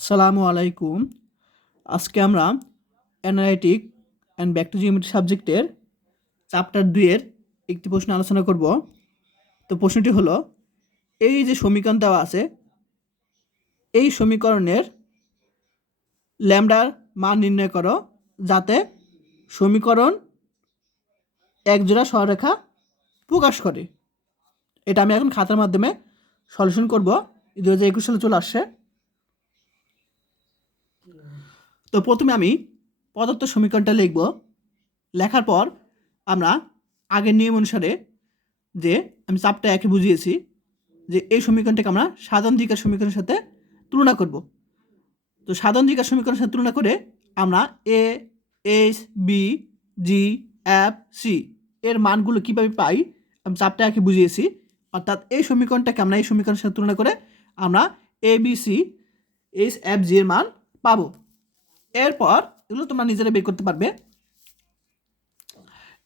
আসসালামু আলাইকুম। আজকে আমরা অ্যানালাইটিক অ্যান্ড ব্যাকটেরিয়ামেট্রি সাবজেক্টের চ্যাপ্টার দুইয়ের একটি প্রশ্ন আলোচনা করব। তো প্রশ্নটি হলো, এই যে সমীকরণ দেওয়া আছে, এই সমীকরণের ল্যামডার মান নির্ণয় করো যাতে সমীকরণ একজোড়া সররেখা প্রকাশ করে। এটা আমি এখন খাতার মাধ্যমে সলিউশন করব। দু হাজার একুশ সালে চলে আসছে। তো প্রথমে আমি প্রদত্ত সমীকরণটা লিখব। লেখার পর আমরা আগের নিয়ম অনুসারে যে আমি চাপটা একে বুঝিয়েছি, যে এই সমীকরণটাকে আমরা সাধারণ দিকের সমীকরণের সাথে তুলনা করব। তো সাধারণ দিকের সমীকরণের সাথে তুলনা করে আমরা A H B G F C এর মানগুলো কীভাবে পাই, আমি চাপটা একে বুঝিয়েছি। অর্থাৎ এই সমীকরণটাকে আমরা এই সমীকরণের সাথে তুলনা করে আমরা A B C H F G এর মান পাবো। এরপর এগুলো তোমরা নিজেরা বের করতে পারবে।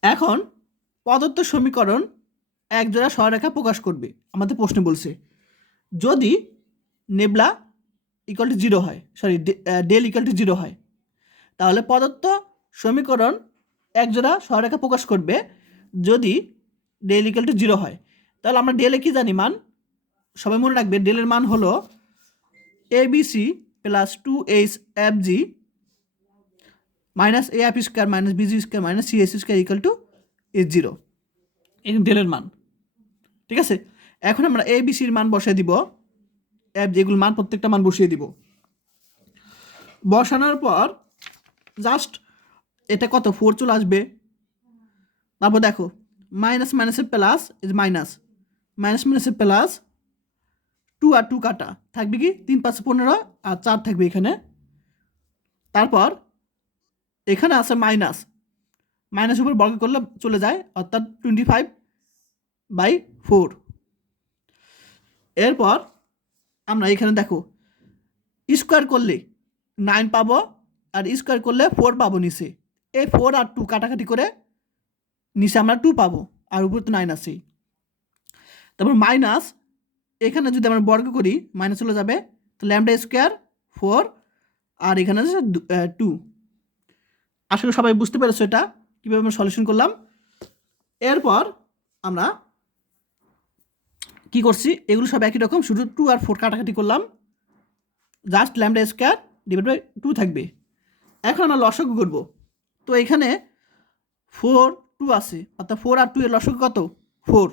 এখন প্রদত্ত সমীকরণ এক জোড়া সররেখা প্রকাশ করবে, আমাদের প্রশ্নে বলছে। যদি নেবলা ইকুয়াল টু জিরো হয় sorry del equal to zero হয়, তাহলে প্রদত্ত সমীকরণ এক জোড়া সররেখা প্রকাশ করবে। যদি ডেল ইকুয়াল টু জিরো হয়, তাহলে আমরা ডেলে কি জানি মান? সবাই মনে রাখবে ডেলের মান হলো A B C plus two H F G minus A F square minus B G square minus C S square equal to H zero. এই ডেলের মান। ঠিক আছে? এখন আমরা এ, বি সির মান বসিয়ে দিব। যেগুলো মান, প্রত্যেকটা মান বসিয়ে দিব। বসানোর পর জাস্ট এটা কত? ফোর চলে আসবে। তারপর দেখো মাইনাস মাইনাসের প্লাস ইজ মাইনাস মাইনাস মাইনাসের প্লাস টু আর টু কাটা। থাকবে কি? তিন, পাঁচ, পনেরো আর চার থাকবে এখানে। তারপর এখানে আছে মাইনাস মাইনাস উপর বর্গ করলে চলে যায় অর্থাৎ টোয়েন্টি ফাইভ বাই ফোর এরপর আমরা এখানে দেখো স্কোয়ার করলে নাইন পাবো আর স্কোয়ার করলে ফোর পাবো নিচে। এই ফোর আর টু কাটাকাটি করে নিচে আমরা টু পাবো আর উপর তো নাইন আছেই। তারপর মাইনাস এখানে যদি আমরা বর্গ করি মাইনাস চলে যাবে, তো ল্যামডা স্কোয়ার ফোর আর এখানে আছে টু করি সবাই বুঝতে পেরেছ এটা, কীভাবে আমরা সলিউশন করলাম। এরপর আমরা কি করছি, এগুলো সব একই রকম, শুধু টু আর ফোর কাটাকাটি করলাম। Just lambda square divide by two থাকবে। এখন আমরা লসক করব। তো এখানে ফোর টু আছে, অর্থাৎ ফোর আর টু এর লসক কত? ফোর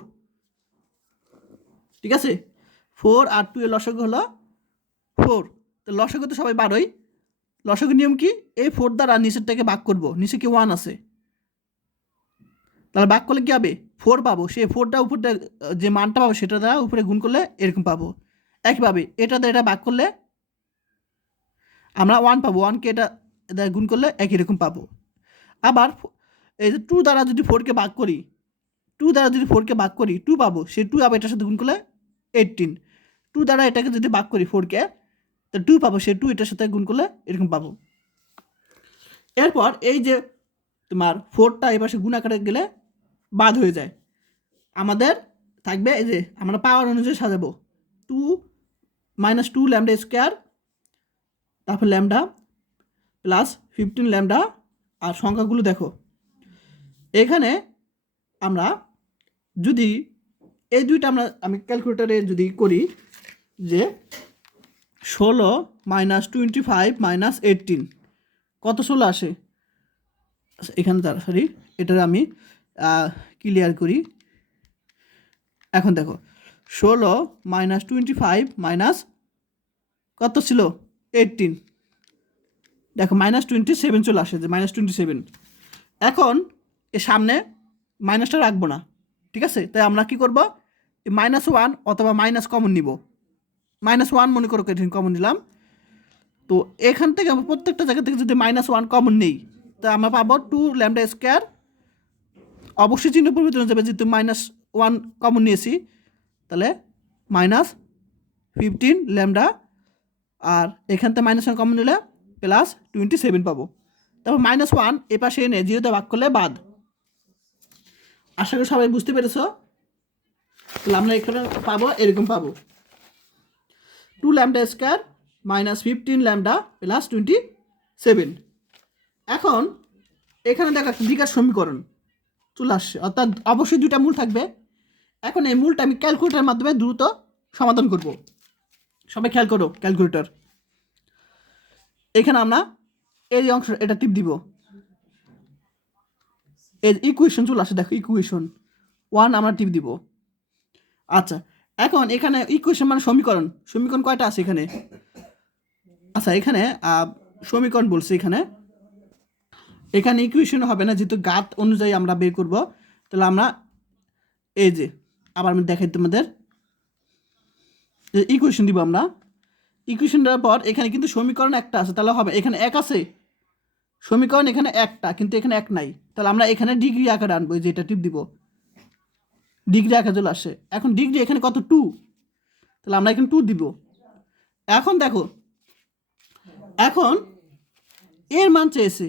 ঠিক আছে? ফোর আর টু এর লসক হলো ফোর তো লসক তো সবাই বারোই। লসকের নিয়ম কি? এই ফোর দ্বারা নিচেরটাকে ভাগ করব। নিচে কি ওয়ান আছে? তাহলে ভাগ করলে কী হবে? ফোর পাবো। সে ফোরটা উপরটা, যে মানটা পাবো সেটা দ্বারা উপরে গুণ করলে এরকম পাবো। একইভাবে এটা দ্বারা এটা ভাগ করলে আমরা ওয়ান পাবো। ওয়ানকে এটা দ্বারা গুণ করলে একই রকম পাবো। আবার এই যে টু দ্বারা যদি ফোরকে ভাগ করি টু দ্বারা যদি ফোরকে ভাগ করি টু পাবো। সে টু আবার এটার সাথে গুণ করলে এইটিন টু দ্বারা এটাকে যদি ভাগ করি ফোরকে তো টু পাবো সে টু এটার সাথে গুণ করলে এরকম পাবো। এরপর এই যে তোমার ফোরটা সে গুণ আকারে গেলে বাদ হয়ে যায়। আমাদের থাকবে এই যে আমরা পাওয়ার অনুযায়ী সাজাবো। Two minus two lambda square তারপর ল্যামডা প্লাস ফিফটিন ল্যামডা আর সংখ্যাগুলো দেখো। এখানে আমরা যদি এই দুইটা আমরা, আমি ক্যালকুলেটারে যদি করি যে ষোলো minus twenty five minus eighteen কত ষোলো আসে? এখানে তার সরি এটার আমি ক্লিয়ার করি। এখন দেখো, ষোলো মাইনাস টোয়েন্টি ফাইভ মাইনাস কত ছিল? এইটিন দেখো মাইনাস টোয়েন্টি সেভেন চলে আসে যে মাইনাস টোয়েন্টি সেভেন এখন এর সামনে মাইনাসটা রাখব না, ঠিক আছে? তাই আমরা কি করব? মাইনাস ওয়ান অথবা মাইনাস কমন নিব। মাইনাস ওয়ান মনে করো কঠিন কমন নিলাম। তো এখান থেকে আমরা প্রত্যেকটা জায়গা থেকে যদি মাইনাস ওয়ান কমন নেই, তো আমরা পাবো টু ল্যামডা স্কোয়ার অবশ্যই চিহ্ন পরিবর্তন যাবে, যেহেতু মাইনাস ওয়ান কমন নিয়েছি, তাহলে মাইনাস ফিফটিন ল্যামডা আর এখান থেকে মাইনাস ওয়ান কমন নিলে প্লাস টোয়েন্টি সেভেন পাবো। তারপর মাইনাস ওয়ান এ পাশে এনে জিরোতে ভাগ করলে বাদ। আশা করি সবাই বুঝতে পেরেছ? তাহলে আমরা এখানে পাবো, এরকম পাবো। Two lambda square minus fifteen lambda plus twenty seven এখন এখানে দেখা দ্বিঘাত সমীকরণ চলে আসছে। অর্থাৎ অবশ্যই দুইটা মূল থাকবে। এখন এই মূলটা আমি ক্যালকুলেটারের মাধ্যমে দ্রুত সমাধান করব। সবাই খেয়াল করো ক্যালকুলেটর এখানে আমরা এই অংশ এটা টিপ দিব। এই ইকুয়েশন চলে আসে, দেখো ইকুয়েশন ওয়ান আমরা টিপ দিব। আচ্ছা এখন এখানে ইকুয়েশন মানে সমীকরণ। সমীকরণ কয়টা আছে এখানে? আচ্ছা এখানে সমীকরণ বলছি এখানে। এখানে ইকুয়েশন হবে না, যেহেতু গাত অনুযায়ী আমরা বের করব, তাহলে আমরা এই যে, আবার আমি দেখাই তোমাদের। ইকুয়েশন দিব আমরা। ইকুয়েশন দেওয়ার পর এখানে কিন্তু সমীকরণ একটা আছে, তাহলে হবে, এখানে এক আছে। সমীকরণ এখানে একটা, কিন্তু এখানে এক নাই। তাহলে আমরা এখানে ডিগ্রি আকারে আনব, এই যে এটা টিপ দিব। ডিগ্রি আকারে চলে আসে। এখন ডিগ্রি এখানে কত? টু তাহলে আমরা এখানে টু দিব। এখন দেখো, এখন এর মান চেয়েছে।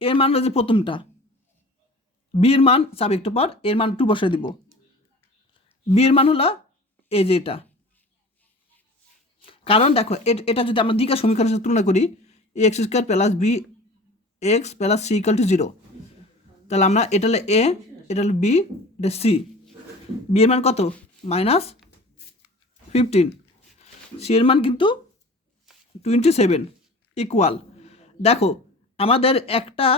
এর মান হচ্ছে প্রথমটা। বিয়ের মান একটু পর এর মান টু বসে দিব। বিয়ের মান হলো এই যে এটা। কারণ দেখো, এটা যদি আমরা দ্বিঘা সমীকরণের সাথে তুলনা করি X square plus B X plus C equal to zero তাহলে আমরা, এটা হলো এ এটা হলো বি এটা সি বি এর মান কত? মাইনাস ফিফটিন সি এর মান কিন্তু টোয়েন্টি সেভেন ইকুয়াল দেখো, আমাদের একটা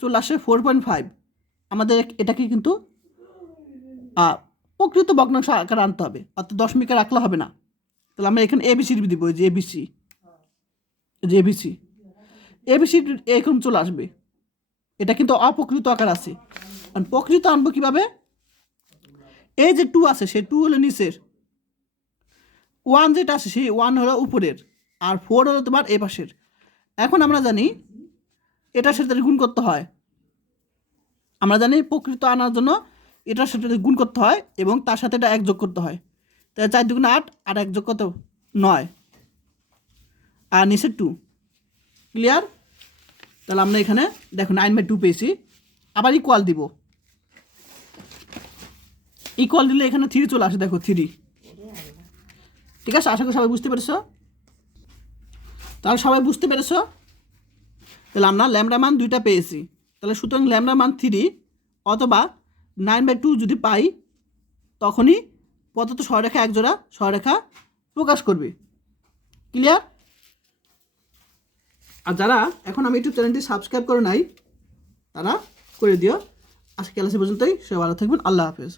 চলে আসে ফোর পয়েন্ট ফাইভ আমাদের এটাকে কিন্তু প্রকৃত ভগ্নাংশ আকারে আনতে হবে। অর্থাৎ দশমিকে রাখলে হবে না। তাহলে আমরা এখানে এবিসি দিব যে এবিসি যে এবিসি এবিসি এরকম চলে আসবে। এটা কিন্তু অপ্রকৃত আকার আছে। প্রকৃত আনব কীভাবে? এই যে টু আছে সে টু হলো নিচের। ওয়ান যেটা আছে, সেই ওয়ান হলো উপরের, আর ফোর হলো তোমার এ পাশের। এখন আমরা জানি এটার সাথে গুণ করতে হয়। আমরা জানি প্রকৃত আনার জন্য এটার সাথে গুণ করতে হয় এবং তার সাথে এটা এক যোগ করতে হয়। তাই চার দুগুণ আট, আর এক যোগ কত? নয়। আর নিচে টু ক্লিয়ার তাহলে আমরা এখানে, দেখো নাইন বাই টু পেয়েছি। আবার ইকুয়াল দিব। ইকুয়াল দিলে এখানে থ্রি চলে আসে, দেখো থ্রি ঠিক আছে? আশা করি সবাই বুঝতে পেরেছ? তাহলে সবাই বুঝতে পেরেছ? তাহলে আমরা ল্যামডা মান দুইটা পেয়েছি। তাহলে সুতরাং ল্যামডা মান থ্রি অথবা নাইন বাই টু যদি পাই, তখনই প্রদত্ত সররেখা এক জোড়া সররেখা প্রকাশ করবে। ক্লিয়ার আর যারা এখন আমি ইউটিউব চ্যানেলটি সাবস্ক্রাইব করে নাই, তারা করে দিও। আজকে ক্লাসে পর্যন্তই। সবাই ভালো থাকবেন। আল্লাহ হাফেজ।